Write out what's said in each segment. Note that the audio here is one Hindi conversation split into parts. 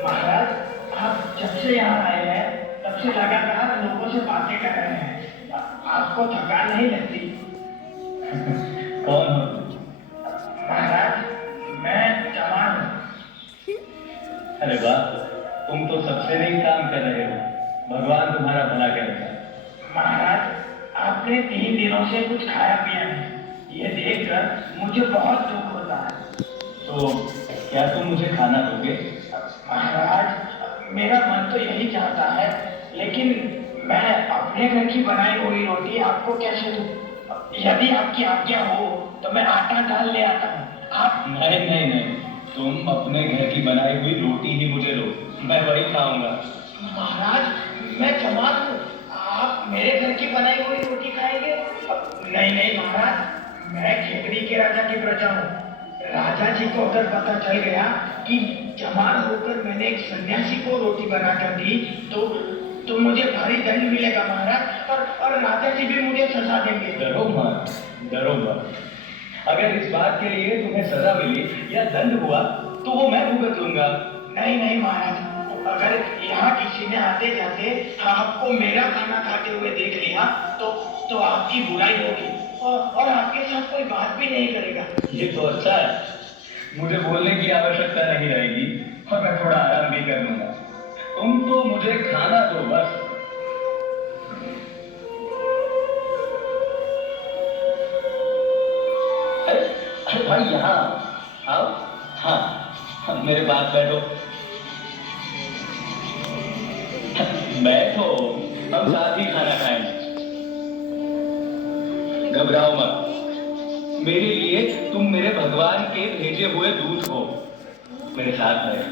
महाराज, आप जब से यहाँ आए हैं तब से लगातार लोगों से बातें कर रहे हैं। आपको थकान नहीं लगती? कौन हो तुम? महाराज, मैं जवान हूँ। अरे वाह, तुम तो सबसे नहीं काम कर रहे हो। भगवान तुम्हारा भला करेगा। महाराज, आपने 3 दिनों से कुछ खाया पिया नहीं। ये देखकर मुझे बहुत दुख होता है। तो क्या तुम मुझे खाना दोगे? महाराज, मेरा मन तो यही चाहता है, लेकिन मैं अपने घर की बनाई हुई रोटी आपको कैसे दूं? यदि आपकी आज्ञा हो तो मैं आटा डाल ले आता हूँ। आप नहीं नहीं नहीं, तुम अपने घर की बनाई हुई रोटी ही मुझे दो, मैं वही खाऊंगा। महाराज, मैं जवान हूँ, आप मेरे घर की बनाई हुई रोटी खाएंगे? नहीं नहीं महाराज, मैं खेतड़ी के राजा की प्रजा हूँ। राजा जी को अगर पता चल गया कि जवान होकर मैंने एक सन्यासी को रोटी बनाकर दी तो मुझे भारी दंड मिलेगा महाराज, और राजा जी भी मुझे सजा देंगे। डरो मत, डरो मत। अगर इस बात के लिए तुम्हें सजा मिली या दंड हुआ तो वो मैं भुगत लूंगा। नहीं नहीं महाराज, अगर यहाँ किसी ने आते जाते आपको मेरा खाना खाते हुए देख लिया तो आपकी बुराई होगी और आपके साथ कोई बात भी नहीं करेगा। ये तो अच्छा है, मुझे बोलने की आवश्यकता नहीं रहेगी और मैं थोड़ा आराम भी कर लूंगा। तुम तो मुझे खाना दो बस। अरे अरे भाई, यहाँ आओ। हाँ, मेरे पास बैठो। बैठो, हम साथ ही खाना खाएंगे। घबराओ मत, मेरे लिए तुम मेरे भगवान के भेजे हुए दूत हो। मेरे साथ बैठो,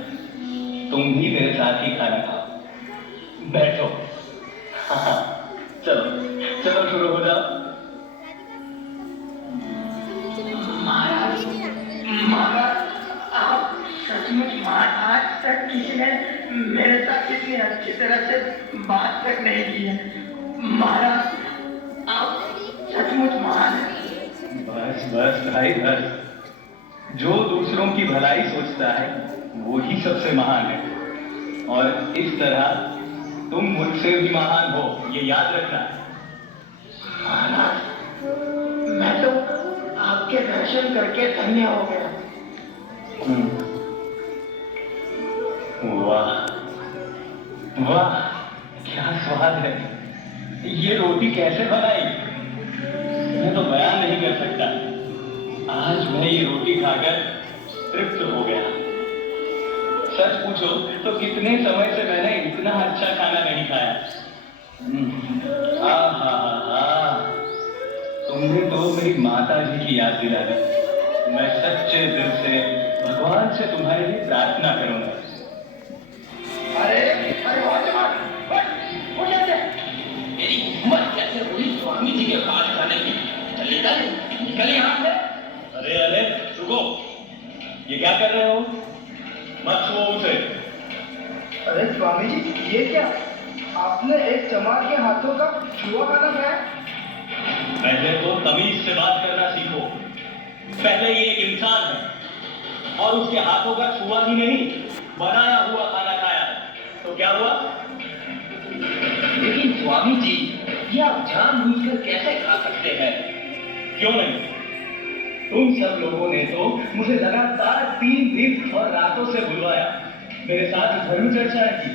तुम भी मेरे साथ ही खाना खाओ। बैठो। हाँ, चलो चलो शुरू हो जाओ। महाराज, महाराज, आप सचमुच आज तक किसी ने मेरे साथ इतनी अच्छी तरह से बात तक नहीं की है। महाराज, आप सचमुच महान हैं। बस बस भाई बस। जो दूसरों की भलाई सोचता है वो ही सबसे महान है, और इस तरह तुम मुझसे भी महान हो, ये याद रखना। महाराज, मैं तो आपके दर्शन करके धन्य हो गया। वाह वाह, क्या स्वाद है। ये रोटी कैसे बनाई, मैं तो बयान नहीं कर सकता। आज मैं ये रोटी खाकर तृप्त हो गया। सच पूछो तो कितने समय से मैंने इतना अच्छा खाना नहीं खाया। तुमने तो मेरी माता जी की याद दिला दी। मैं सच्चे दिल से भगवान से तुम्हारे लिए प्रार्थना करूंगा। अरे अरे उठ जाते। मेरी हिम्मत कैसे हुई स्वामी जी के खाना खाने की? निकल निकल यहाँ से। अरे अरे रुको, ये क्या कर रहे हो? मत छुओ उसे। अरे स्वामी जी, ये क्या? आपने एक चमार के हाथों का छुआ खाना खाया? पहले तो तमीज से बात करना सीखो। पहले ये एक इंसान है और उसके हाथों का छुआ ही नहीं, बनाया हुआ खाना खाया है, तो क्या हुआ? लेकिन स्वामी जी, ये आप जानबूझकर कैसे खा सकते हैं? क्यों नहीं? तुम सब लोगों ने तो मुझे लगातार 3 दिन और रातों से बुलवाया, मेरे साथ धर्म चर्चाएं की,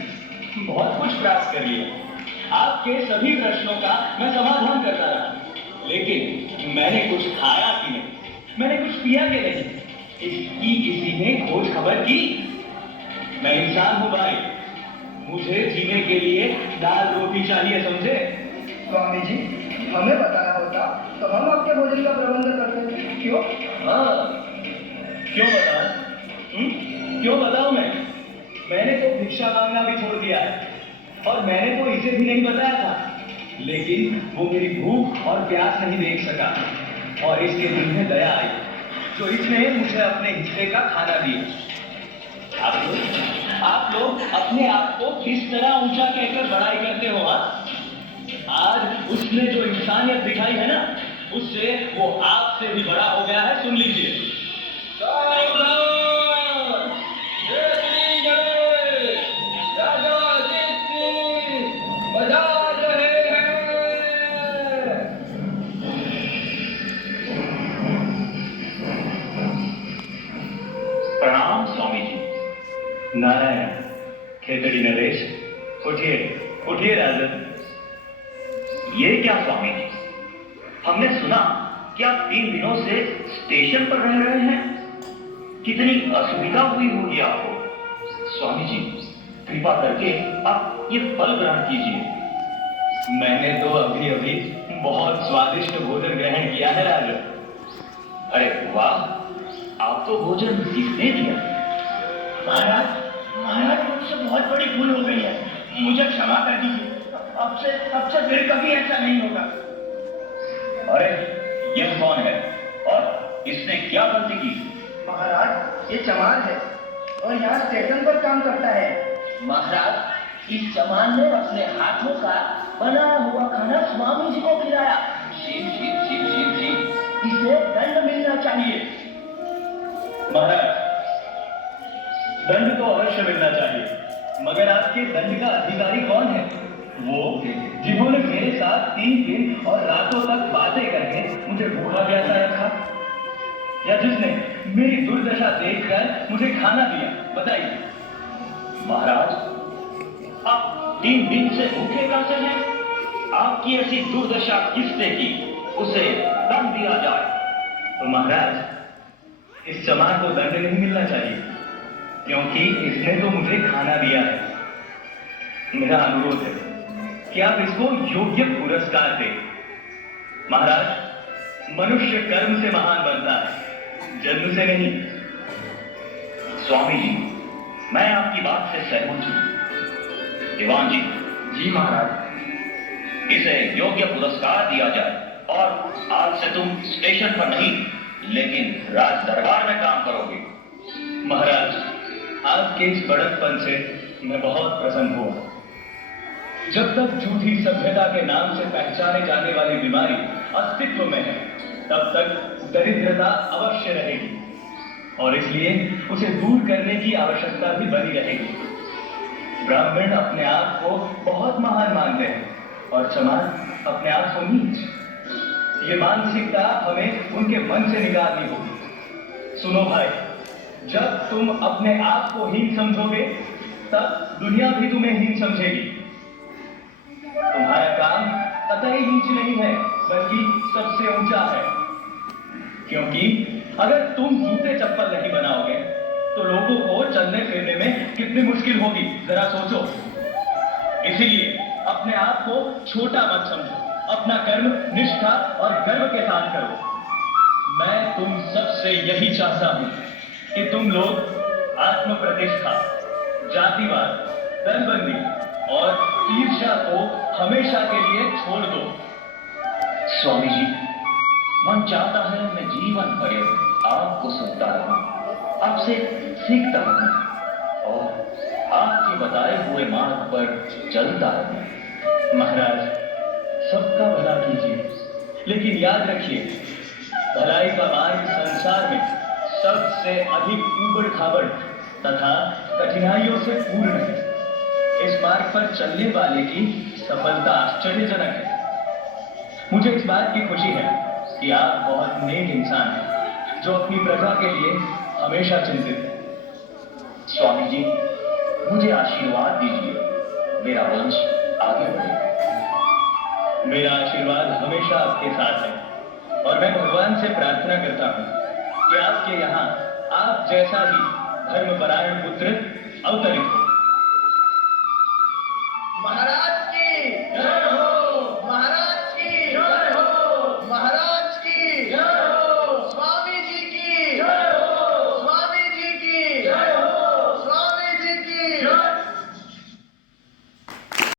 बहुत कुछ प्राप्त कर लिया। आपके सभी प्रश्नों का मैं समाधान करता रहा, लेकिन मैंने कुछ खाया कि नहीं, मैंने कुछ पिया कि नहीं, इसकी किसी ने खोज खबर की? मैं इंसान हूं भाई, मुझे जीने के लिए दाल रोटी चाहिए, समझे? स्वामी जी, हमें बताया होता तो हम आपके भोजन का प्रबंध करते। क्यों? हाँ, क्यों बताऊं? क्यों बताऊं मैं? मैंने तो भिक्षा मांगना भी छोड़ दिया है, और मैंने तो इसे भी नहीं बताया था, लेकिन वो मेरी भूख और प्यास नहीं देख सका, और इसके दिल में दया आई, तो इसने मुझे अपने हिस्से का खाना दिया। आप लोग अपने आप को किस तरह ऊंचा कहकर बड़ाई करते हो? हाँ, आज उसने जो इंसानियत दिखाई है ना, उससे वो आपसे भी बड़ा हो गया है। सुन लीजिए। प्रणाम स्वामी जी। नारायण। खेतड़ी नरेश, उठिए उठिए राजन। ये क्या स्वामी जी, हमने सुना कि आप 3 दिनों से स्टेशन पर रह रहे हैं। कितनी असुविधा हुई होगी आपको। स्वामी जी, कृपा करके आप ये फल ग्रहण कीजिए। मैंने तो अभी अभी बहुत स्वादिष्ट भोजन ग्रहण किया है राजन। अरे वाह, आप तो भोजन किसने दिया? महाराज, महाराज मुझसे बहुत बड़ी भूल हो गई है, मुझे क्षमा कर दीजिए। अब से फिर कभी ऐसा नहीं होगा। अरे ये कौन है और इसने क्या गलती की? महाराज, ये चमार है और यहाँ स्टेशन पर काम करता है। महाराज, इस चमान ने अपने हाथों का बनाया हुआ खाना स्वामी जी को खिलाया। शिव शिव शिव शिव शिव, इसे दंड मिलना चाहिए। महाराज, दंड तो अवश्य मिलना चाहिए, मगर आपके दंड का अधिकारी कौन है? वो जिन्होंने मेरे साथ 3 दिन और रातों तक बातें करके मुझे भूखा प्यासा रखा, या जिसने मेरी दुर्दशा देखकर मुझे खाना दिया? बताइए। महाराज, आप 3 दिन से भूखे प्यासे हैं। आपकी ऐसी दुर्दशा किसने की? उसे दंड दिया जाए। तो महाराज, इस चमार को दंड नहीं मिलना चाहिए, क्योंकि इसने तो मुझे खाना दिया है। मेरा अनुरोध है कि आप इसको योग्य पुरस्कार दें। महाराज, मनुष्य कर्म से महान बनता है, जन्म से नहीं। स्वामी जी, मैं आपकी बात से सहमत हूं। दीवान जी। जी महाराज। इसे योग्य पुरस्कार दिया जाए और आज से तुम स्टेशन पर नहीं, लेकिन राज दरबार में काम करोगे। महाराज, आपके इस बड़कपन से मैं बहुत प्रसन्न हुआ। जब तक झूठी सभ्यता के नाम से पहचाने जाने वाली बीमारी अस्तित्व में है, तब तक दरिद्रता अवश्य रहेगी और इसलिए उसे दूर करने की आवश्यकता भी बनी रहेगी। ब्राह्मण अपने आप को बहुत महान मानते हैं और चमार अपने आप को नीच। ये मानसिकता हमें उनके मन से निकालनी होगी। सुनो भाई, जब तुम अपने आप को हीन समझोगे, तब दुनिया भी तुम्हें हीन समझेगी। तुम्हारा काम कतई नीच नहीं है, बल्कि सबसे ऊंचा है। क्योंकि अगर तुम जूते चप्पल नहीं बनाओगे, तो लोगों को चलने फिरने में कितनी मुश्किल होगी, जरा सोचो। इसीलिए अपने आप को छोटा मत समझो, अपना कर्म निष्ठा और गर्व के साथ करो। मैं तुम सबसे यही चाहता हूं कि तुम लोग आत्म प्रतिष्ठा, जातिवाद, दलबंदी और ईर्ष्या को हमेशा के लिए छोड़ दो। स्वामी जी, मन चाहता है मैं जीवन पर्यंत आपको सुनता रहूं, आपसे सीखता रहूं और आपके बताए हुए मार्ग पर चलता रहूं। महाराज, सबका भला कीजिए, लेकिन याद रखिए, भलाई का मार्ग संसार में सबसे अधिक ऊबड़ खाबड़ तथा कठिनाइयों से पूर्ण है। इस मार्ग पर चलने वाले की सफलता आश्चर्यजनक है। मुझे इस बात की खुशी है कि आप बहुत नेक इंसान हैं, जो अपनी प्रजा के लिए हमेशा चिंतित हैं। स्वामी जी, मुझे आशीर्वाद दीजिए, मेरा वंश आगे बढ़े। मेरा आशीर्वाद हमेशा आपके साथ है और मैं भगवान से प्रार्थना करता हूँ कि आपके यहाँ आप जैसा ही धर्मपरायण पुत्र अवतरित हो। महाराज,